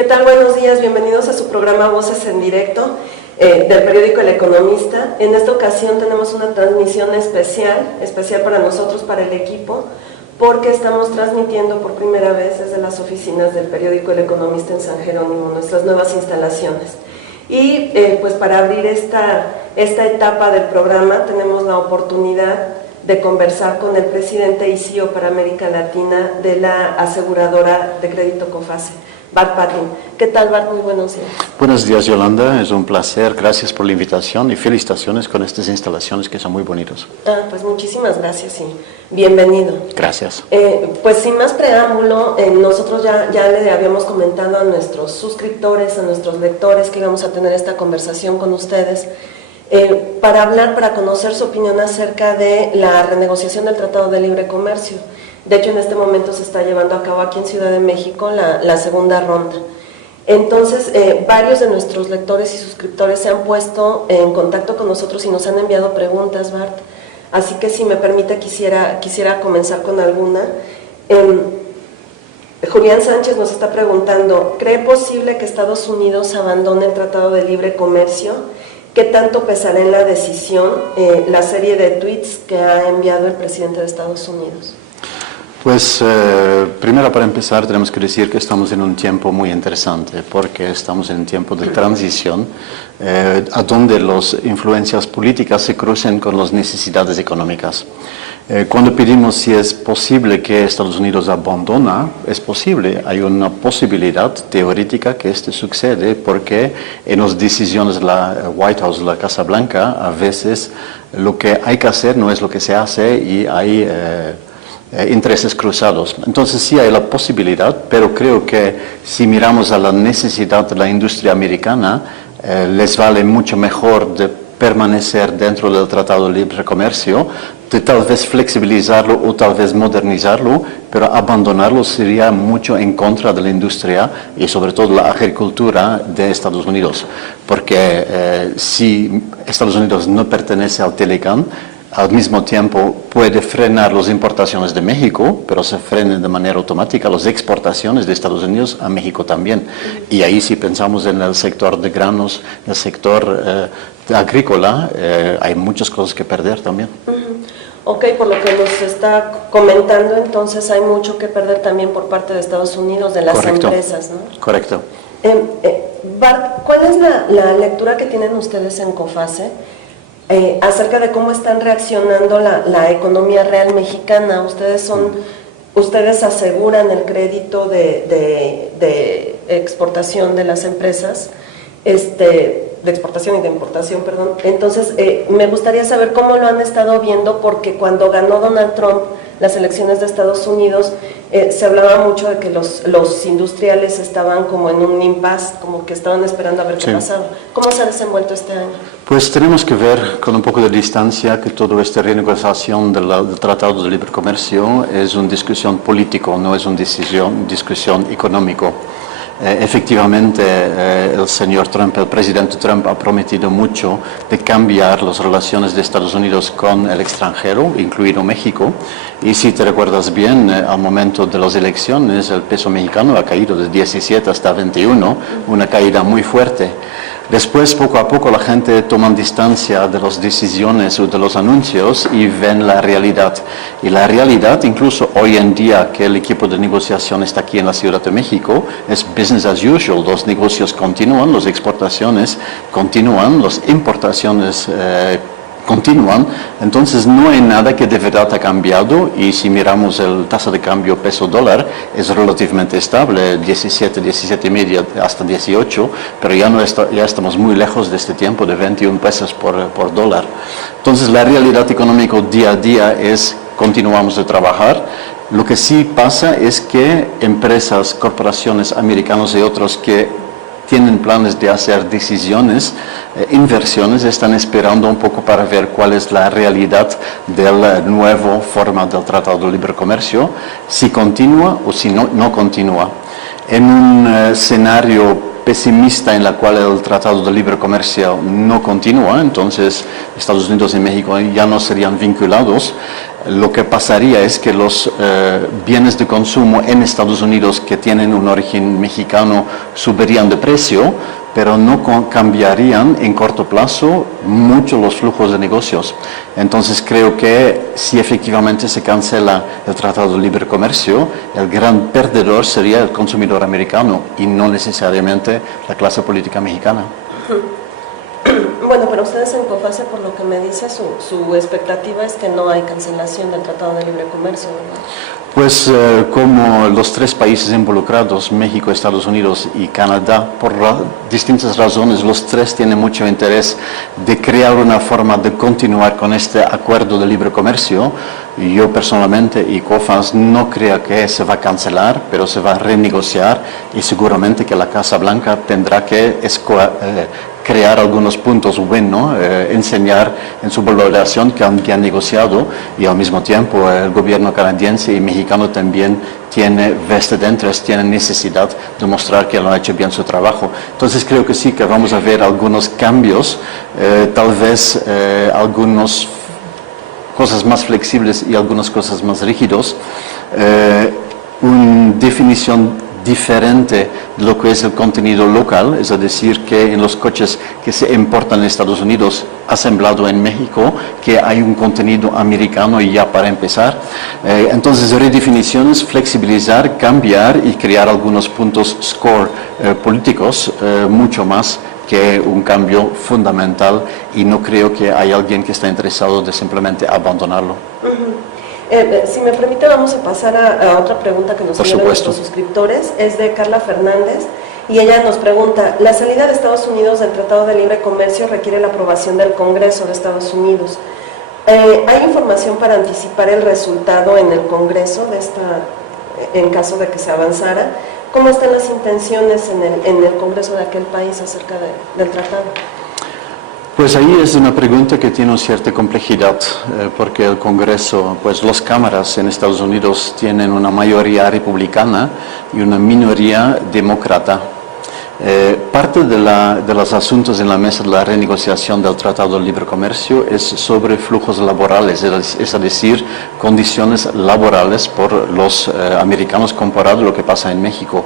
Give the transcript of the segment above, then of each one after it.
¿Qué tal? Buenos días, bienvenidos a su programa Voces en Directo del periódico El Economista. En esta ocasión tenemos una transmisión especial para nosotros, para el equipo, porque estamos transmitiendo por primera vez desde las oficinas del periódico El Economista en San Jerónimo, nuestras nuevas instalaciones. Y pues para abrir esta etapa del programa tenemos la oportunidad de conversar con el presidente y CEO para América Latina de la aseguradora de crédito COFACE, Bart Patin. ¿Qué tal, Bart? Muy buenos días. Buenos días, Yolanda. Es un placer. Gracias por la invitación y felicitaciones con estas instalaciones que son muy bonitas. Pues muchísimas gracias y bienvenido. Gracias. Pues sin más preámbulo, nosotros ya le habíamos comentado a nuestros suscriptores, a nuestros lectores que íbamos a tener esta conversación con ustedes para conocer su opinión acerca de la renegociación del Tratado de Libre Comercio. De hecho, en este momento se está llevando a cabo aquí en Ciudad de México la segunda ronda. Entonces, varios de nuestros lectores y suscriptores se han puesto en contacto con nosotros y nos han enviado preguntas, Bart. Así que, si me permite, quisiera comenzar con alguna. Julián Sánchez nos está preguntando, ¿cree posible que Estados Unidos abandone el Tratado de Libre Comercio? ¿Qué tanto pesará en la decisión la serie de tweets que ha enviado el presidente de Estados Unidos? Pues primero, para empezar, tenemos que decir que estamos en un tiempo muy interesante, porque estamos en un tiempo de transición a donde las influencias políticas se crucen con las necesidades económicas. Cuando pedimos si es posible que Estados Unidos abandona, es posible. Hay una posibilidad teórica que esto sucede porque en las decisiones de la White House, la Casa Blanca, a veces lo que hay que hacer no es lo que se hace y hay intereses cruzados. Entonces sí hay la posibilidad, pero creo que si miramos a la necesidad de la industria americana, les vale mucho mejor de permanecer dentro del Tratado de Libre Comercio, de tal vez flexibilizarlo o tal vez modernizarlo, pero abandonarlo sería mucho en contra de la industria y sobre todo la agricultura de Estados Unidos, porque si Estados Unidos no pertenece al TELECAN, al mismo tiempo puede frenar las importaciones de México, pero se frenan de manera automática las exportaciones de Estados Unidos a México también. Y ahí, si pensamos en el sector de granos, el sector agrícola, hay muchas cosas que perder también. Ok, por lo que nos está comentando, entonces hay mucho que perder también por parte de Estados Unidos, de las empresas, ¿no? Correcto. Bart, ¿cuál es la lectura que tienen ustedes en COFACE acerca de cómo están reaccionando la economía real mexicana? Ustedes aseguran el crédito de exportación de las empresas, de exportación y de importación, perdón. Entonces, me gustaría saber cómo lo han estado viendo, porque cuando ganó Donald Trump las elecciones de Estados Unidos, se hablaba mucho de que los industriales estaban como en un impasse, como que estaban esperando a ver qué pasaba. ¿Cómo se ha desenvuelto este año? Pues tenemos que ver con un poco de distancia que toda esta renegociación del Tratado de Libre Comercio es una discusión política, no es una discusión económica. Efectivamente, el señor Trump, el presidente Trump, ha prometido mucho de cambiar las relaciones de Estados Unidos con el extranjero, incluido México. Y si te recuerdas bien, al momento de las elecciones, el peso mexicano ha caído de 17 hasta 21, una caída muy fuerte. Después, poco a poco, la gente toma distancia de las decisiones o de los anuncios y ven la realidad. Y la realidad, incluso hoy en día que el equipo de negociación está aquí en la Ciudad de México, es business as usual. Los negocios continúan, las exportaciones continúan, las importaciones continúan. Entonces no hay nada que de verdad ha cambiado, y si miramos el tasa de cambio peso-dólar es relativamente estable, 17 y media hasta 18, pero ya estamos muy lejos de este tiempo de 21 pesos por dólar. Entonces la realidad económica día a día es continuamos de trabajar. Lo que sí pasa es que empresas, corporaciones americanas y otros que tienen planes de hacer decisiones, inversiones, están esperando un poco para ver cuál es la realidad de la nueva forma del Tratado de Libre Comercio, si continúa o si no continúa. En un escenario pesimista en la cual el Tratado de Libre Comercio no continúa, entonces Estados Unidos y México ya no serían vinculados. Lo que pasaría es que los bienes de consumo en Estados Unidos que tienen un origen mexicano subirían de precio, pero no cambiarían en corto plazo mucho los flujos de negocios. Entonces creo que si efectivamente se cancela el Tratado de Libre Comercio, el gran perdedor sería el consumidor americano y no necesariamente la clase política mexicana. Bueno, pero ustedes en COFACE, por lo que me dice, su expectativa es que no hay cancelación del Tratado de Libre Comercio, ¿verdad? Pues como los tres países involucrados, México, Estados Unidos y Canadá, por distintas razones, los tres tienen mucho interés de crear una forma de continuar con este acuerdo de libre comercio. Yo personalmente y COFAS no creo que se va a cancelar, pero se va a renegociar y seguramente que la Casa Blanca tendrá que crear algunos puntos buenos, enseñar en su valoración que han negociado, y al mismo tiempo el gobierno canadiense y mexicano también tiene vested interest, tiene necesidad de mostrar que lo ha hecho bien su trabajo. Entonces creo que sí que vamos a ver algunos cambios, tal vez algunas cosas más flexibles y algunas cosas más rígidos, una definición diferente de lo que es el contenido local, es decir, que en los coches que se importan en Estados Unidos, asemblado en México, que hay un contenido americano y ya para empezar. Entonces, redefiniciones, flexibilizar, cambiar y crear algunos puntos score políticos, mucho más que un cambio fundamental, y no creo que hay alguien que está interesado de simplemente abandonarlo. Si me permite, vamos a pasar a otra pregunta que nos hicieron nuestros suscriptores. Es de Carla Fernández y ella nos pregunta: la salida de Estados Unidos del Tratado de Libre Comercio requiere la aprobación del Congreso de Estados Unidos. ¿Hay información para anticipar el resultado en el Congreso de en caso de que se avanzara? ¿Cómo están las intenciones en el Congreso de aquel país acerca del tratado? Pues ahí es una pregunta que tiene una cierta complejidad, porque el Congreso, pues las cámaras en Estados Unidos tienen una mayoría republicana y una minoría demócrata. Parte de los asuntos en la mesa de la renegociación del Tratado de Libre Comercio es sobre flujos laborales, es decir, condiciones laborales por los americanos comparado a lo que pasa en México.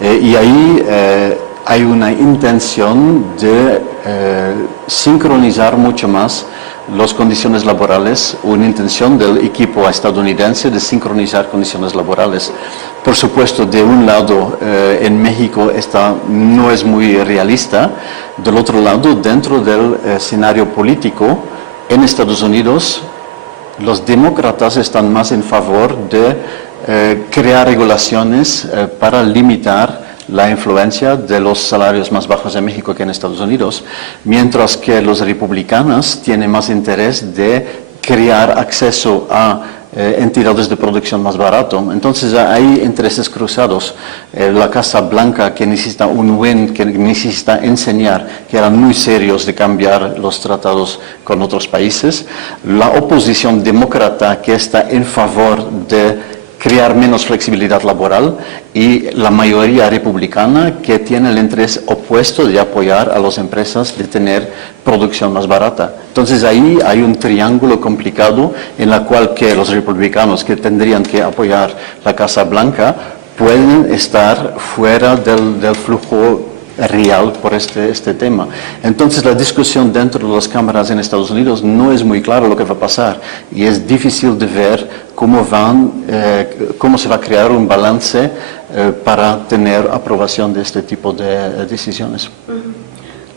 Y ahí hay una intención de sincronizar mucho más las condiciones laborales, una intención del equipo estadounidense de sincronizar condiciones laborales. Por supuesto, de un lado, en México esta no es muy realista. Del otro lado, dentro del escenario político, en Estados Unidos, los demócratas están más en favor de crear regulaciones para limitar la influencia de los salarios más bajos en México que en Estados Unidos, mientras que los republicanos tienen más interés de crear acceso a entidades de producción más barato. Entonces hay intereses cruzados. La Casa Blanca, que necesita un win, que necesita enseñar que eran muy serios de cambiar los tratados con otros países. La oposición demócrata, que está en favor de crear menos flexibilidad laboral, y la mayoría republicana que tiene el interés opuesto de apoyar a las empresas de tener producción más barata. Entonces ahí hay un triángulo complicado en el cual que los republicanos que tendrían que apoyar la Casa Blanca pueden estar fuera del flujo real por este tema. Entonces la discusión dentro de las cámaras en Estados Unidos no es muy claro lo que va a pasar, y es difícil de ver cómo se va a crear un balance para tener aprobación de este tipo de decisiones.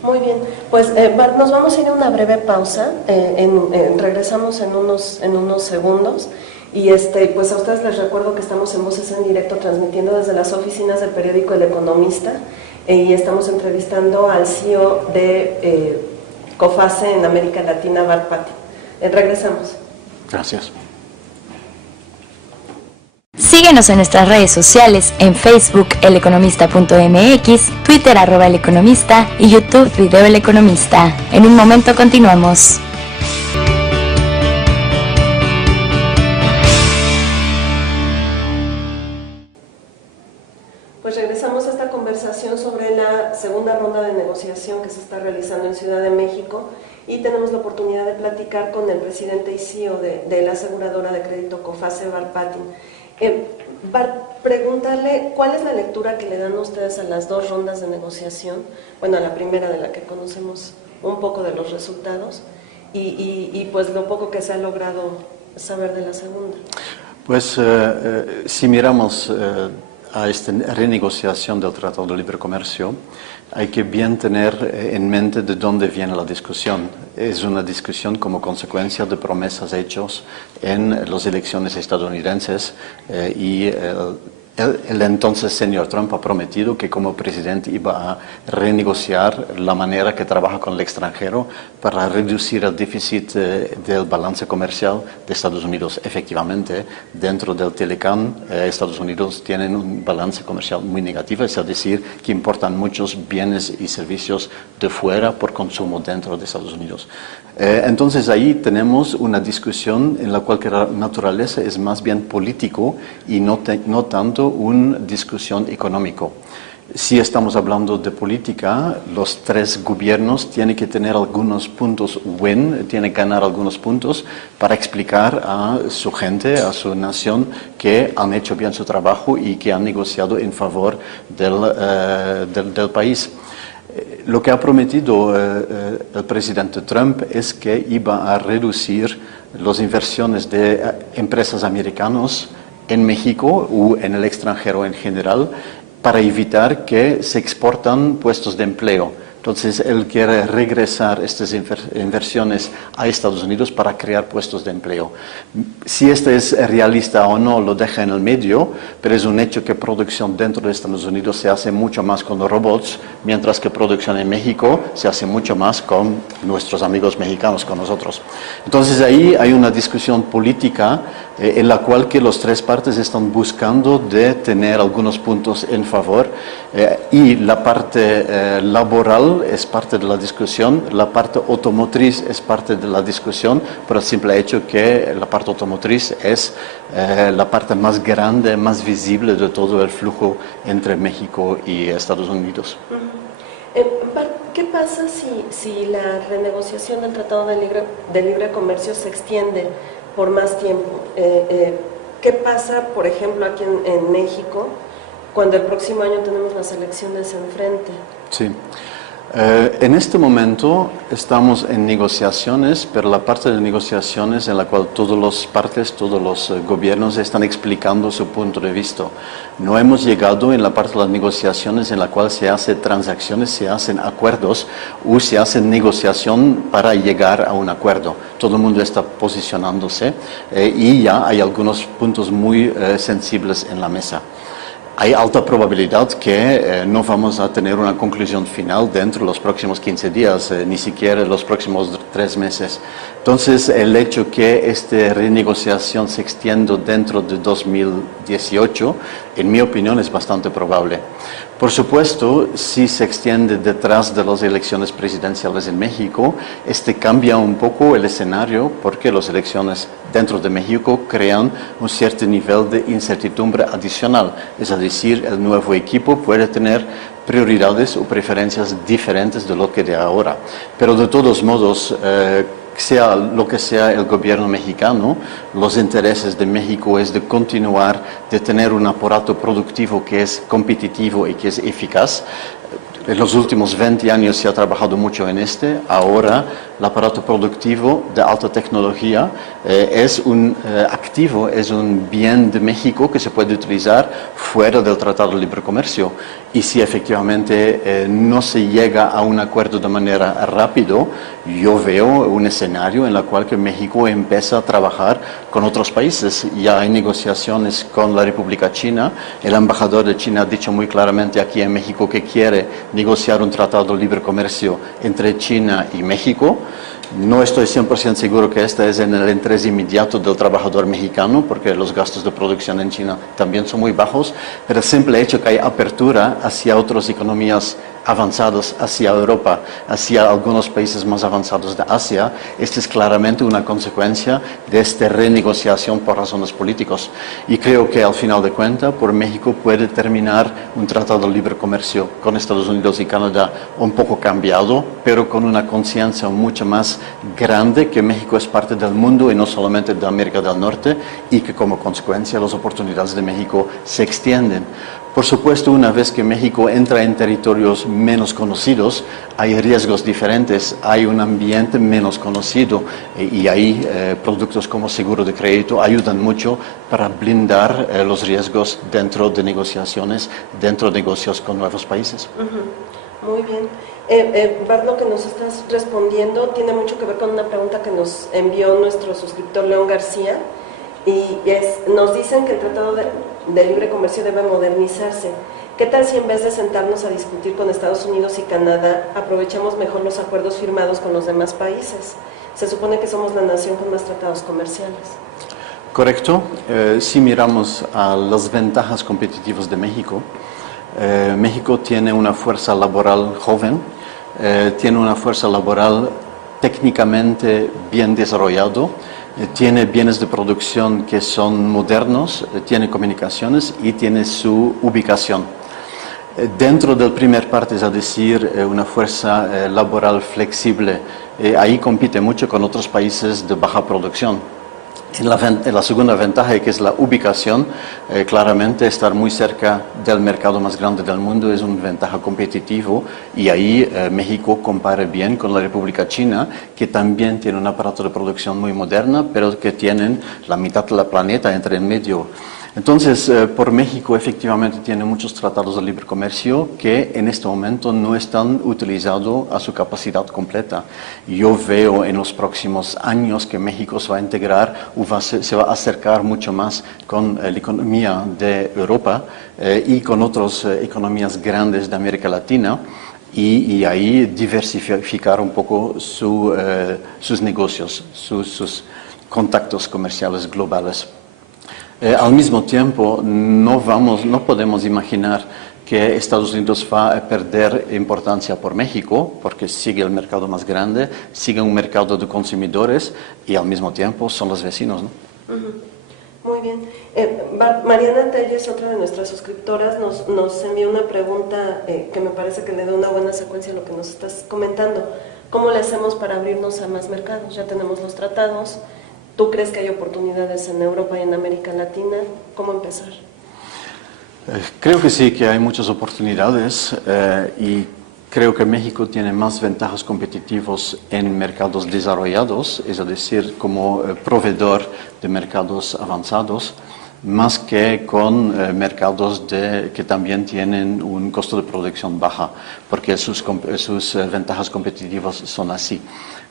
Muy bien, pues Bart, nos vamos a ir a una breve pausa, regresamos en unos segundos. Y pues a ustedes les recuerdo que estamos en Voces en Directo, transmitiendo desde las oficinas del periódico El Economista, y estamos entrevistando al CEO de COFACE en América Latina, Bart Patti. Regresamos. Gracias. Síguenos en nuestras redes sociales, en Facebook eleconomista.mx, Twitter @eleconomista y YouTube Video El Economista. En un momento continuamos. Pues regresamos a esta conversación sobre la segunda ronda de negociación que se está realizando en Ciudad de México y tenemos la oportunidad de platicar con el presidente y CEO de la aseguradora de crédito COFACE, Bart Pattin. Bart, preguntarle cuál es la lectura que le dan ustedes a las dos rondas de negociación, bueno, a la primera de la que conocemos un poco de los resultados y pues lo poco que se ha logrado saber de la segunda. Pues si miramos a esta renegociación del Tratado de Libre Comercio, hay que bien tener en mente de dónde viene la discusión. Es una discusión como consecuencia de promesas hechas en las elecciones estadounidenses y el entonces señor Trump ha prometido que como presidente iba a renegociar la manera que trabaja con el extranjero para reducir el déficit del balance comercial de Estados Unidos. Efectivamente, dentro del Telecán, Estados Unidos tienen un balance comercial muy negativo, es decir, que importan muchos bienes y servicios de fuera por consumo dentro de Estados Unidos. Entonces ahí tenemos una discusión en la cual la naturaleza es más bien político y no tanto una discusión económica. Si estamos hablando de política, los tres gobiernos tienen que tener algunos puntos tienen que ganar algunos puntos para explicar a su gente, a su nación, que han hecho bien su trabajo y que han negociado en favor del país. Lo que ha prometido el presidente Trump es que iba a reducir las inversiones de empresas americanas en México o en el extranjero en general para evitar que se exportan puestos de empleo. Entonces, él quiere regresar estas inversiones a Estados Unidos para crear puestos de empleo. Si esto es realista o no, lo deja en el medio, pero es un hecho que producción dentro de Estados Unidos se hace mucho más con los robots, mientras que producción en México se hace mucho más con nuestros amigos mexicanos, con nosotros. Entonces, ahí hay una discusión política en la cual que las tres partes están buscando de tener algunos puntos en favor y la parte laboral es parte de la discusión, la parte automotriz es parte de la discusión, por el simple hecho que la parte automotriz es la parte más grande, más visible de todo el flujo entre México y Estados Unidos. ¿Qué pasa si la renegociación del Tratado de Libre Comercio se extiende por más tiempo? ¿Qué pasa, por ejemplo, aquí en México, cuando el próximo año tenemos las elecciones enfrente? Sí. En este momento estamos en negociaciones, pero la parte de negociaciones en la cual todas las partes, todos los gobiernos están explicando su punto de vista. No hemos llegado en la parte de las negociaciones en la cual se hacen transacciones, se hacen acuerdos o se hace negociación para llegar a un acuerdo. Todo el mundo está posicionándose y ya hay algunos puntos muy sensibles en la mesa. Hay alta probabilidad que no vamos a tener una conclusión final dentro de los próximos 15 días, ni siquiera los próximos 3 meses. Entonces, el hecho que esta renegociación se extienda dentro de 2018, en mi opinión, es bastante probable. Por supuesto, si se extiende detrás de las elecciones presidenciales en México, cambia un poco el escenario porque las elecciones dentro de México crean un cierto nivel de incertidumbre adicional. Es decir, el nuevo equipo puede tener prioridades o preferencias diferentes de lo que de ahora. Pero de todos modos, sea lo que sea el gobierno mexicano, los intereses de México es de continuar, de tener un aparato productivo que es competitivo y que es eficaz. En los últimos 20 años se ha trabajado mucho en ahora el aparato productivo de alta tecnología es un activo, es un bien de México que se puede utilizar fuera del Tratado de Libre Comercio. Y si efectivamente no se llega a un acuerdo de manera rápida, yo veo un escenario en el cual que México empieza a trabajar con otros países. Ya hay negociaciones con la República China. El embajador de China ha dicho muy claramente aquí en México que quiere negociar un tratado de libre comercio entre China y México. No estoy 100% seguro que este es en el interés inmediato del trabajador mexicano, porque los gastos de producción en China también son muy bajos, pero el simple hecho que hay apertura hacia otras economías avanzadas hacia Europa, hacia algunos países más avanzados de Asia, esta es claramente una consecuencia de esta renegociación por razones políticas. Y creo que al final de cuentas, por México puede terminar un tratado de libre comercio con Estados Unidos y Canadá un poco cambiado, pero con una conciencia mucho más grande que México es parte del mundo y no solamente de América del Norte, y que como consecuencia las oportunidades de México se extienden. Por supuesto, una vez que México entra en territorios menos conocidos, hay riesgos diferentes, hay un ambiente menos conocido y ahí productos como seguro de crédito ayudan mucho para blindar los riesgos dentro de negociaciones, dentro de negocios con nuevos países. Muy bien. Bart, lo que nos estás respondiendo tiene mucho que ver con una pregunta que nos envió nuestro suscriptor León García. Y nos dicen que el Tratado de Libre Comercio debe modernizarse. ¿Qué tal si en vez de sentarnos a discutir con Estados Unidos y Canadá, aprovechamos mejor los acuerdos firmados con los demás países? Se supone que somos la nación con más tratados comerciales. Correcto. Si miramos a las ventajas competitivas de México, México tiene una fuerza laboral joven, tiene una fuerza laboral técnicamente bien desarrollado, tiene bienes de producción que son modernos, tiene comunicaciones y tiene su ubicación. Dentro del primer parte, es decir, una fuerza laboral flexible, ahí compite mucho con otros países de baja producción. En la segunda ventaja, que es la ubicación, claramente estar muy cerca del mercado más grande del mundo es una ventaja competitiva y ahí México compara bien con la República China, que también tiene un aparato de producción muy moderna, pero que tienen la mitad del planeta entre en medio. Entonces, por México efectivamente tiene muchos tratados de libre comercio que en este momento no están utilizados a su capacidad completa. Yo veo en los próximos años que México se va a integrar o se va a acercar mucho más con la economía de Europa y con otras economías grandes de América Latina. Y ahí diversificar un poco sus negocios, sus contactos comerciales globales. Al mismo tiempo, no podemos imaginar que Estados Unidos va a perder importancia por México, porque sigue el mercado más grande, sigue un mercado de consumidores y al mismo tiempo son los vecinos, ¿no? Muy bien. Mariana Telles, otra de nuestras suscriptoras, nos envió una pregunta que me parece que le da una buena secuencia a lo que nos estás comentando. ¿Cómo le hacemos para abrirnos a más mercados? Ya tenemos los tratados. ¿Tú crees que hay oportunidades en Europa y en América Latina? ¿Cómo empezar? Creo que sí, que hay muchas oportunidades y creo que México tiene más ventajas competitivas en mercados desarrollados, es decir, como proveedor de mercados avanzados, más que con mercados que también tienen un costo de producción baja, porque sus ventajas competitivas son así.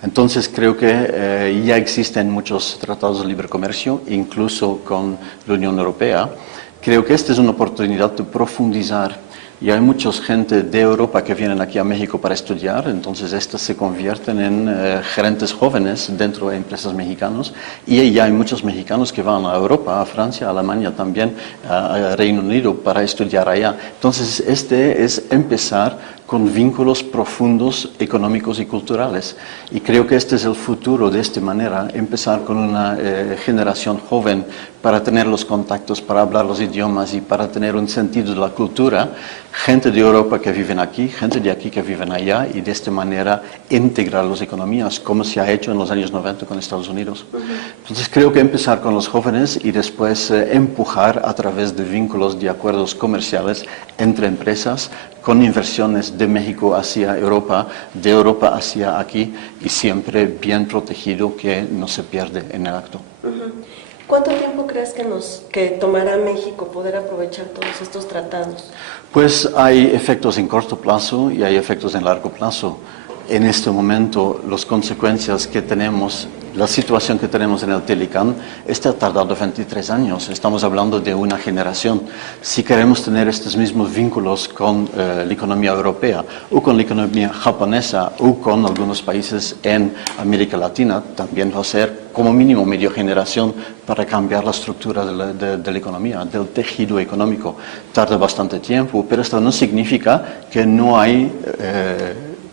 Entonces creo que ya existen muchos tratados de libre comercio, incluso con la Unión Europea. Creo que esta es una oportunidad de profundizar. Y hay mucha gente de Europa que vienen aquí a México para estudiar, entonces estas se convierten en gerentes jóvenes dentro de empresas mexicanas y ya hay muchos mexicanos que van a Europa, a Francia, a Alemania también, a Reino Unido para estudiar allá. Entonces este es empezar con vínculos profundos económicos y culturales y creo que este es el futuro de esta manera, empezar con una generación joven para tener los contactos, para hablar los idiomas y para tener un sentido de la cultura, gente de Europa que viven aquí, gente de aquí que viven allá y de esta manera integrar las economías, como se ha hecho en los años 90 con Estados Unidos. Entonces creo que empezar con los jóvenes y después empujar a través de vínculos de acuerdos comerciales entre empresas, con inversiones de México hacia Europa, de Europa hacia aquí y siempre bien protegido que no se pierde en el acto. ¿Cuánto tiempo crees que tomará México poder aprovechar todos estos tratados? Pues hay efectos en corto plazo y hay efectos en largo plazo. en este momento las consecuencias que tenemos, la situación que tenemos en el Telecán, ha tardado 23 años. Estamos hablando de una generación. Si queremos tener estos mismos vínculos con la economía europea o con la economía japonesa o con algunos países en América Latina, también va a ser como mínimo media generación para cambiar la estructura de la economía, del tejido económico. Tarda bastante tiempo, pero esto no significa que no hay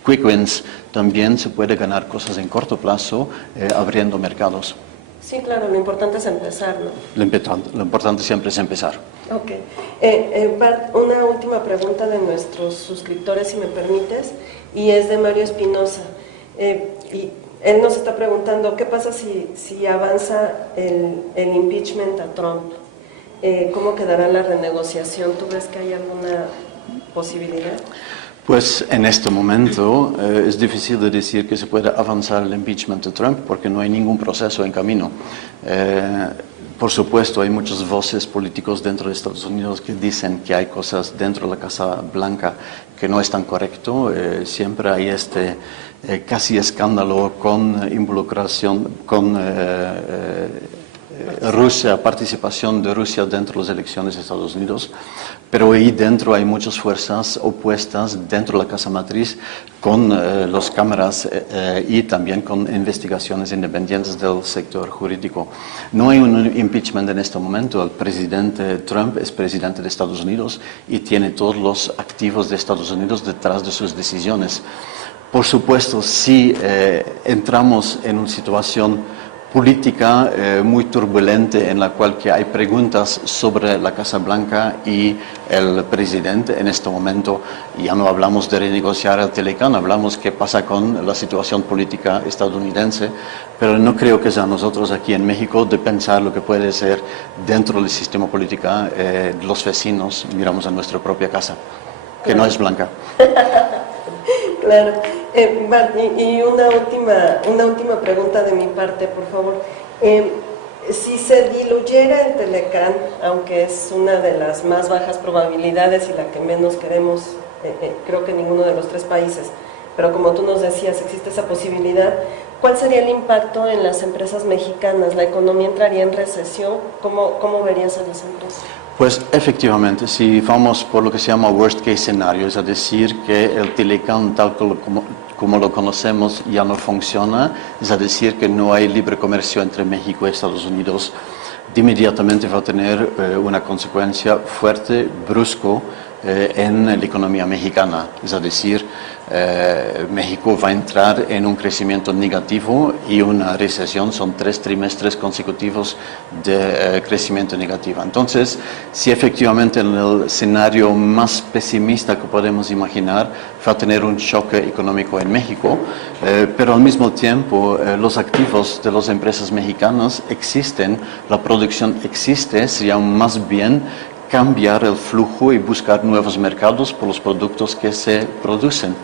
quick wins. También se puede ganar cosas en corto plazo abriendo mercados. Sí, claro, lo importante es empezar, ¿no? Lo importante siempre es empezar. Ok. Bart, una última pregunta de nuestros suscriptores, si me permites, y es de Mario Espinosa. Y él nos está preguntando, ¿qué pasa si avanza el impeachment a Trump? ¿Cómo quedará la renegociación? ¿Tú ves que hay alguna posibilidad? Pues en este momento es difícil de decir que se pueda avanzar el impeachment de Trump porque no hay ningún proceso en camino. Por supuesto, hay muchas voces políticos dentro de Estados Unidos que dicen que hay cosas dentro de la Casa Blanca que no están correcto. Siempre hay este casi escándalo con involucración, con Rusia, participación de Rusia dentro de las elecciones de Estados Unidos, pero ahí dentro hay muchas fuerzas opuestas dentro de la Casa Matriz con las cámaras y también con investigaciones independientes del sector jurídico. No hay un impeachment en este momento. El presidente Trump es presidente de Estados Unidos y tiene todos los activos de Estados Unidos detrás de sus decisiones. Por supuesto, si entramos en una situación política muy turbulente en la cual que hay preguntas sobre la Casa Blanca y el presidente. En este momento ya no hablamos de renegociar el Telecán, hablamos qué pasa con la situación política estadounidense, pero no creo que sea nosotros aquí en México de pensar lo que puede ser dentro del sistema político los vecinos. Miramos a nuestra propia casa, que no es blanca. Claro. Bart, y una última pregunta de mi parte, por favor. Si se diluyera el Telecán, aunque es una de las más bajas probabilidades y la que menos queremos, creo que ninguno de los tres países, pero como tú nos decías, existe esa posibilidad, ¿cuál sería el impacto en las empresas mexicanas? ¿La economía entraría en recesión? ¿Cómo verías a las empresas? Pues efectivamente, si vamos por lo que se llama worst case scenario, es decir, que el Telecán tal como lo conocemos ya no funciona, es decir, que no hay libre comercio entre México y Estados Unidos, de inmediatamente va a tener una consecuencia fuerte, brusco, en la economía mexicana, es decir, México va a entrar en un crecimiento negativo y una recesión, son 3 trimestres consecutivos de crecimiento negativo. Entonces, si efectivamente en el escenario más pesimista que podemos imaginar, va a tener un choque económico en México, pero al mismo tiempo los activos de las empresas mexicanas existen, la producción existe, sería más bien cambiar el flujo y buscar nuevos mercados por los productos que se producen.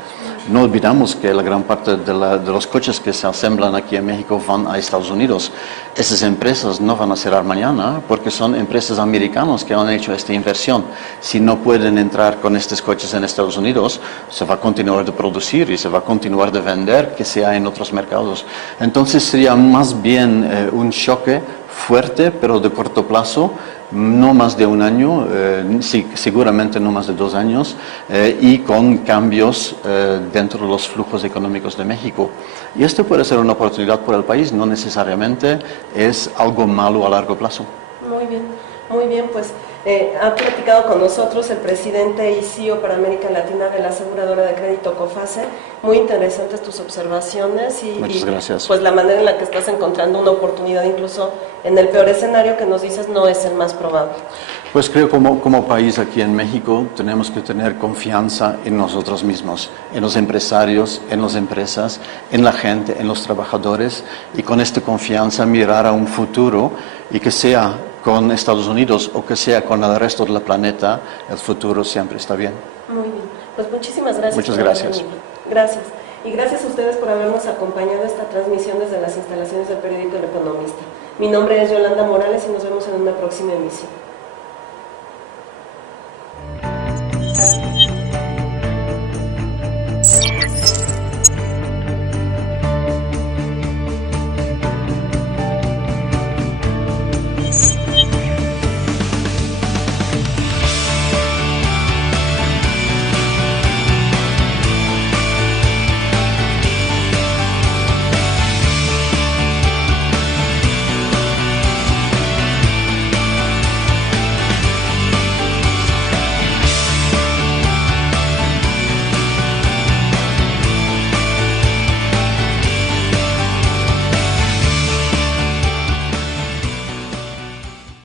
No olvidamos que la gran parte de los coches que se asemblan aquí en México van a Estados Unidos. Esas empresas no van a cerrar mañana porque son empresas americanas que han hecho esta inversión. Si no pueden entrar con estos coches en Estados Unidos, se va a continuar de producir y se va a continuar de vender, que sea en otros mercados. Entonces sería más bien un choque fuerte, pero de corto plazo, no más de un año, seguramente no más de 2 años, y con cambios dentro de los flujos económicos de México. Y esto puede ser una oportunidad para el país, no necesariamente es algo malo a largo plazo. Muy bien, pues ha platicado con nosotros el presidente y CEO para América Latina de la aseguradora de crédito COFACE. Muy interesantes tus observaciones Muchas gracias. Pues la manera en la que estás encontrando una oportunidad, incluso en el peor escenario que nos dices, no es el más probable. Pues creo como país aquí en México tenemos que tener confianza en nosotros mismos, en los empresarios, en las empresas, en la gente, en los trabajadores, y con esta confianza mirar a un futuro, y que sea con Estados Unidos o que sea con el resto del planeta, el futuro siempre está bien. Muy bien, pues muchísimas gracias. Muchas gracias. Gracias. Y gracias a ustedes por habernos acompañado esta transmisión desde las instalaciones del periódico El Economista. Mi nombre es Yolanda Morales y nos vemos en una próxima emisión.